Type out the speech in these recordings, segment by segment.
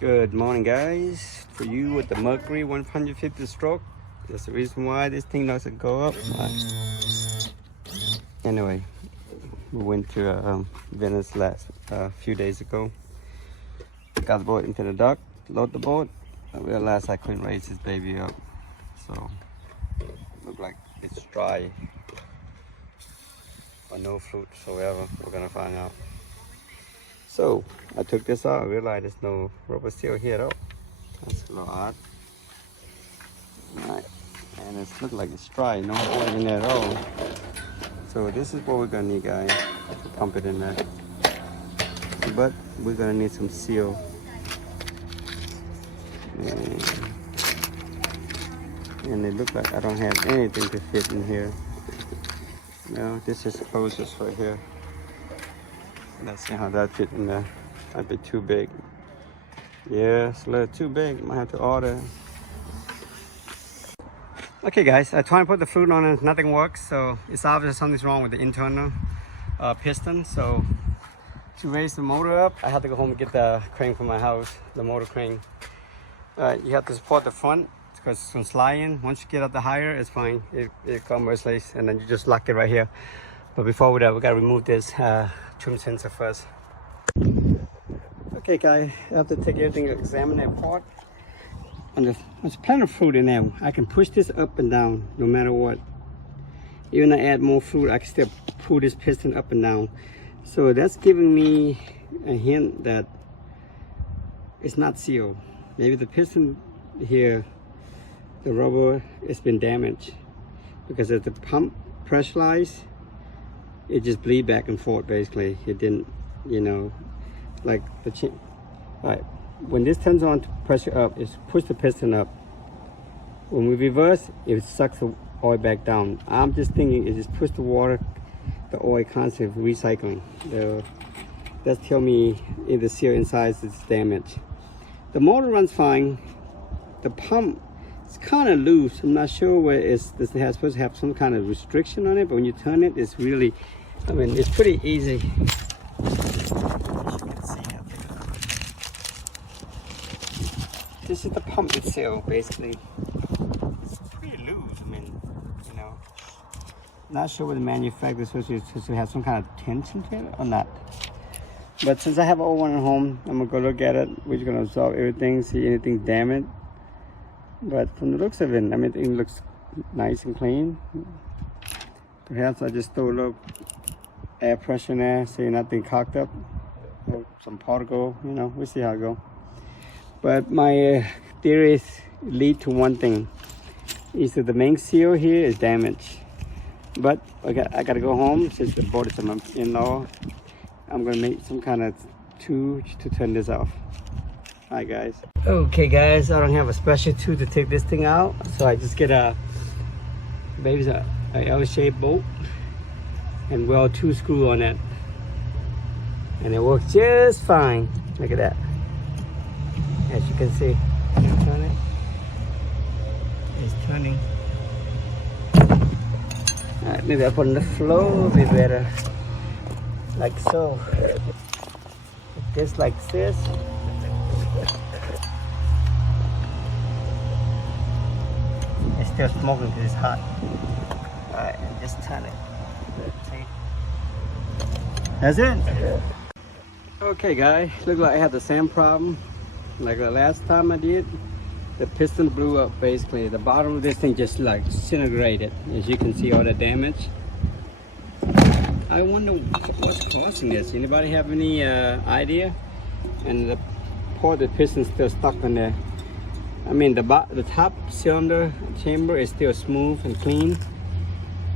Good morning, guys. For you with the Mercury 150 stroke, that's the reason why this thing doesn't go up. Anyway, we went to Venice a few days ago. Got the boat into the dock, load the boat. I realized I couldn't raise this baby up, so look like it's dry or no fruit whatsoever. We're gonna find out. So I took this out. I realized there's no rubber seal here at all. That's a little odd. Alright, and it looks like it's dry, no oil in there at all. So this is what we're gonna need, guys, to pump it in there. But we're gonna need some seal. And it looks like I don't have anything to fit in here. No, this is closest right here. Let's see how that fit in there. Might be too big. Yeah, it's a little too big. Might have to order. Okay, guys, I tried to put the fruit on and nothing works. So it's obvious something's wrong with the internal piston. So to raise the motor up, I have to go home and get the crane from my house, the motor crane. You have to support the front because it's going to slide in. Once you get up the higher, it's fine. It comes place, and then you just lock it right here. But before we do, we got to remove this trim sensor first. Okay, guys, I have to take everything and examine it apart. And there's plenty of fruit in there. I can push this up and down no matter what. Even if I add more fruit, I can still pull this piston up and down. So that's giving me a hint that it's not sealed. Maybe the piston here, the rubber, has been damaged. Because as the pump pressurized, it just bleed back and forth basically. It didn't, you know, like the right. When this turns on to pressure up, it's push the piston up. When we reverse, it sucks the oil back down. I'm just thinking it just push the water, the oil constantly recycling. That's tell me if the seal inside is damaged. The motor runs fine. The pump is kind of loose. I'm not sure where it's supposed to have some kind of restriction on it, but when you turn it, it's really, I mean, it's pretty easy. This is the pump itself, basically. It's pretty loose. I mean, you know, not sure whether the manufacturer is supposed to have some kind of tension to it or not. But since I have an old one at home, I'm gonna go look at it. We're just gonna absorb everything, see anything damaged. But from the looks of it, I mean, it looks nice and clean. Perhaps I just throw a little air pressure in there, so nothing cocked up, or some particle. You know, we'll see how it goes. But my theories lead to one thing: is that the main seal here is damaged. But I gotta go home since the boat is to my in-law. I'm gonna make some kind of tool to turn this off. Hi guys. Okay guys, I don't have a special tool to take this thing out, so I just get a L-shaped bolt and weld 2 screws on it, and it works just fine. Look at that. As you can see, turn it. It's turning. All right, maybe I put on the floor, will be better. Like so. Just like this. It's still smoking because it's hot. Alright, and just turn it. See? That's it. Okay guys, look like I had the same problem like the last time I did. The piston blew up basically. The bottom of this thing just like disintegrated. As you can see, all the damage. I wonder what's causing this. Anybody have any idea? And the part of the piston still stuck in there. I mean, the top cylinder chamber is still smooth and clean,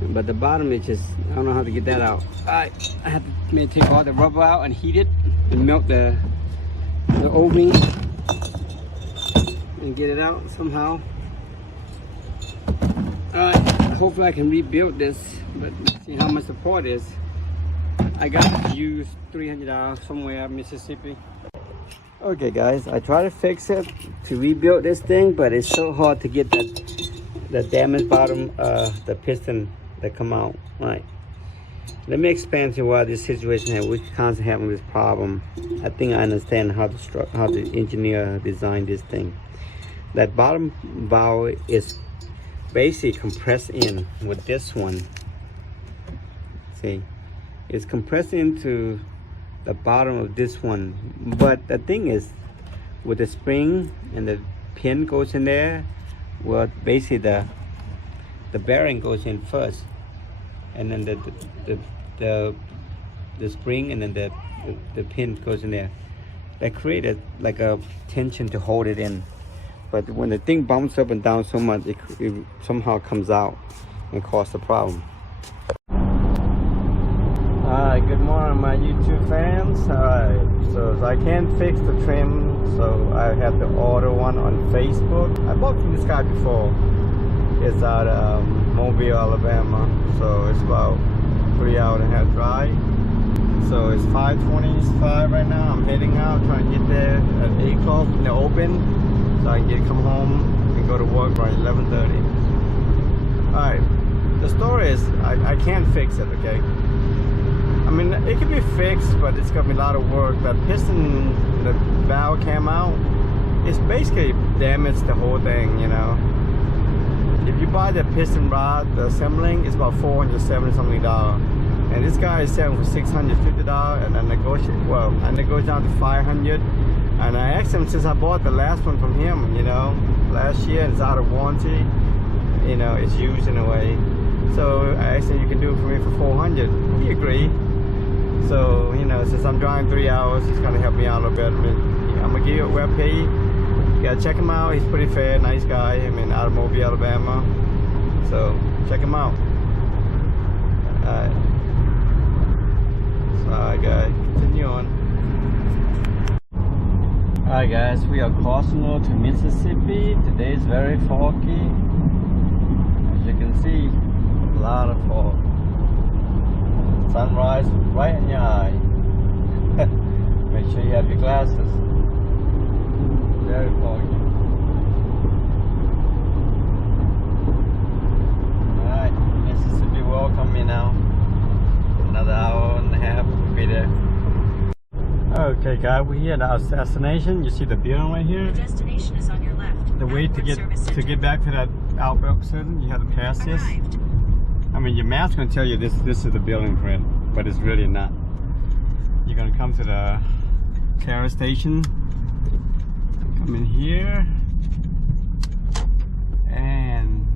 but the bottom is just, I don't know how to get that out. I have to take all the rubber out and heat it and melt the O-ring and get it out somehow. Alright, hopefully I can rebuild this, but let's see how much the part is. I got to use $300 somewhere in Mississippi. Okay guys, I try to fix it to rebuild this thing, but it's so hard to get the damaged bottom, the piston that come out. Right. Let me explain to you why this situation here. We constantly having this problem. I think I understand how the engineer designed this thing. That bottom valve is basically compressed in with this one. See, it's compressed into the bottom of this one. But the thing is, with the spring and the pin goes in there, well, basically the bearing goes in first, and then the spring and then the pin goes in there. That created like a tension to hold it in. But when the thing bounces up and down so much, it somehow comes out and causes a problem. Alright, good morning my YouTube fans. Alright, so I can't fix the trim, so I have to order one on Facebook. I bought from this guy before. It's out of Mobile, Alabama. So it's about 3.5-hour drive. So it's 5:25 right now. I'm heading out, trying to get there at 8 o'clock in the open, so I can come home and go to work by 11:30. Alright, the story is I can't fix it, okay? I mean, it can be fixed, but it's gonna be a lot of work. The piston, the valve came out. It's basically damaged the whole thing, you know. If you buy the piston rod, the assembling, it's about $470 something. And this guy is selling for $650, and I negotiate down to $500. And I asked him, since I bought the last one from him, you know, last year, it's out of warranty, you know, it's used in a way. So I asked him, you can do it for me for $400. He agreed. So, you know, since I'm driving 3 hours, he's gonna help me out a little bit. I mean, I'm gonna give you a webpage. You gotta check him out. He's pretty fair, nice guy. I mean, out of Mobile, Alabama. So check him out. Alright. So, alright guys, continue on. Alright guys, we are crossing over to Mississippi. Today is very foggy. As you can see, a lot of fog. Sunrise right in your eye. Make sure you have your glasses. Very foggy. Alright, Mississippi, welcome me now. Another 1.5 hours, we'll be there. Okay guys, we're here at our destination. You see the building right here? The destination is on your left. The way to get back to that outback center, you have to pass this. I mean, your map's gonna tell you this is the building for it, but it's really not. You're gonna come to the carrier station, come in here, and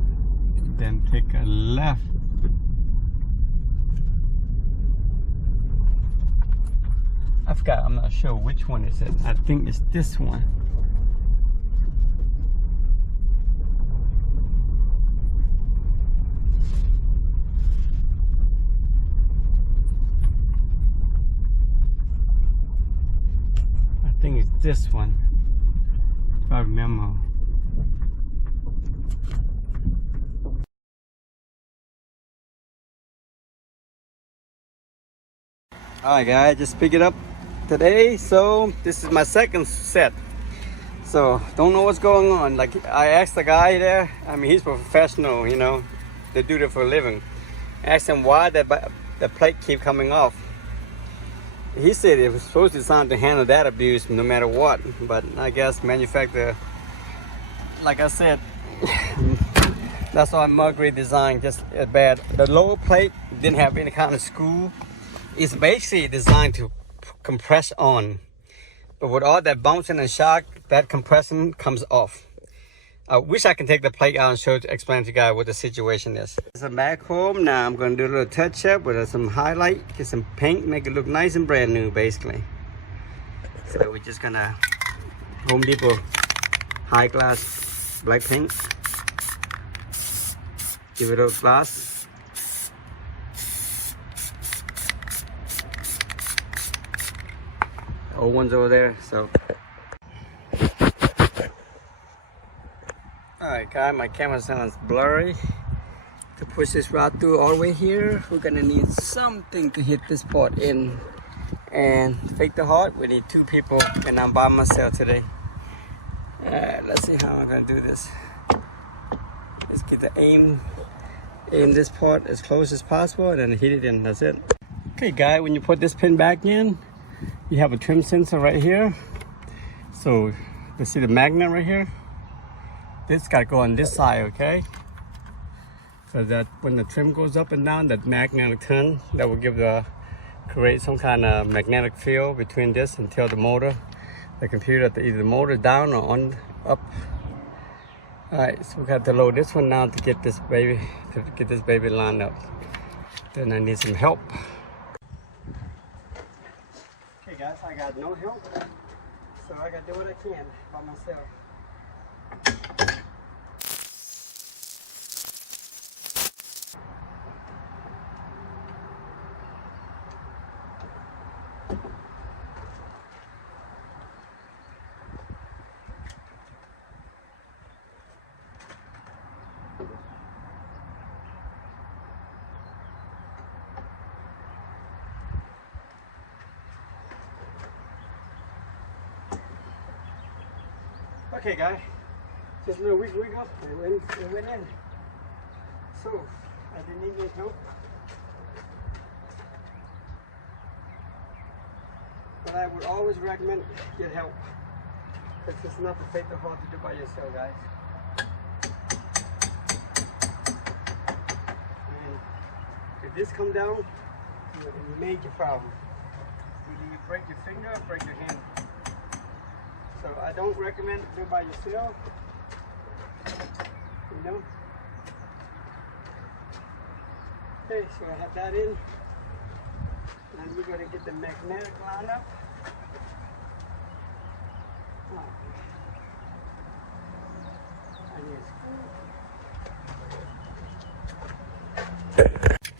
then take a left. I forgot, I'm not sure which one is it. I think it's this one. I think it's this one, if I remember. Alright guys, just pick it up today. So this is my second set. So don't know what's going on. Like I asked the guy there, I mean he's professional, you know, they do that for a living. I asked him why the plate keep coming off. He said it was supposed to be designed to handle that abuse no matter what, but I guess manufacturer, like I said, that's why Mercury design just bad. The lower plate didn't have any kind of screw. It's basically designed to compress on, but with all that bouncing and shock, that compression comes off. I wish I can take the plate out and explain to you guys what the situation is. So I'm back home now. I'm going to do a little touch up with some highlight, get some paint, make it look nice and brand new basically. So we're just gonna Home Depot high glass black paint, give it a glass. Old one's over there, so. Alright guys, my camera sounds blurry. To push this rod through all the way here, we're gonna need something to hit this part in. And to fake the heart, we need 2 people, and I'm by myself today. Alright, let's see how I'm gonna do this. Let's get the aim this part as close as possible, and then hit it in, that's it. Okay guys, when you put this pin back in, you have a trim sensor right here. So you see the magnet right here? This got to go on this side, okay? So that when the trim goes up and down, that magnetic turn, that will create some kind of magnetic field between this and tell the motor, the computer, that either the motor down or on up. Alright, so we got to load this one now to get this baby lined up. Then I need some help. Okay guys, I got no help, so I gotta do what I can by myself. Okay guys, just a little wiggle up, it went in. So, I didn't need any help. But I would always recommend get help. It's just not to take the hard to do by yourself, guys. And if this come down, you have a major problem. Either you break your finger or break your hand. So I don't recommend do it by yourself, you know. Okay, so I have that in, and we're going to get the magnetic line up.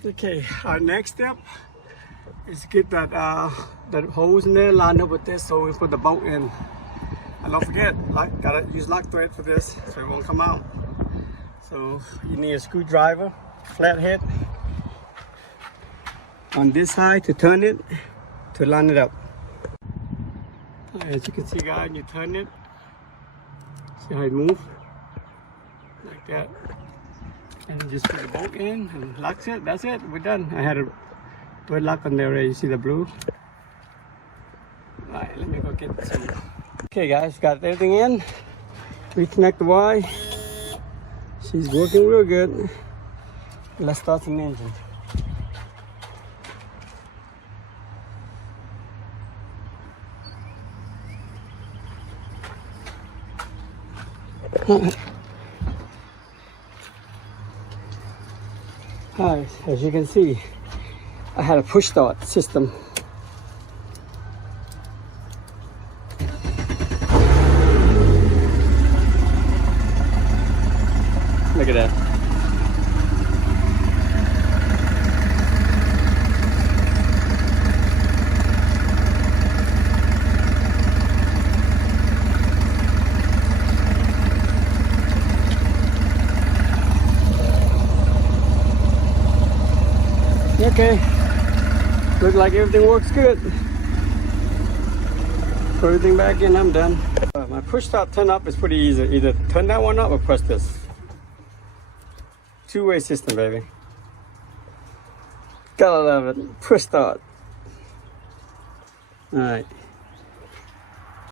Okay, our next step is to get that hose in there lined up with this, so we put the bolt in. And don't forget, gotta use lock thread for this so it won't come out. So you need a screwdriver, flathead on this side to turn it, to line it up. As you can see guys, you turn it, see how it moves, like that. And you just put the bolt in and locks it, that's it, we're done. I had a thread lock on there, you see the blue. All right, let me go get some. Okay guys, got everything in. Reconnect the Y. She's working real good. Let's start the engine. Hi, as you can see, I had a push start system. Look at that. Okay. Looks like everything works good. Put everything back in, I'm done. My push start turn up is pretty easy. Either turn that one up or press this. Two-way system, baby. Gotta love it. Push start. All right.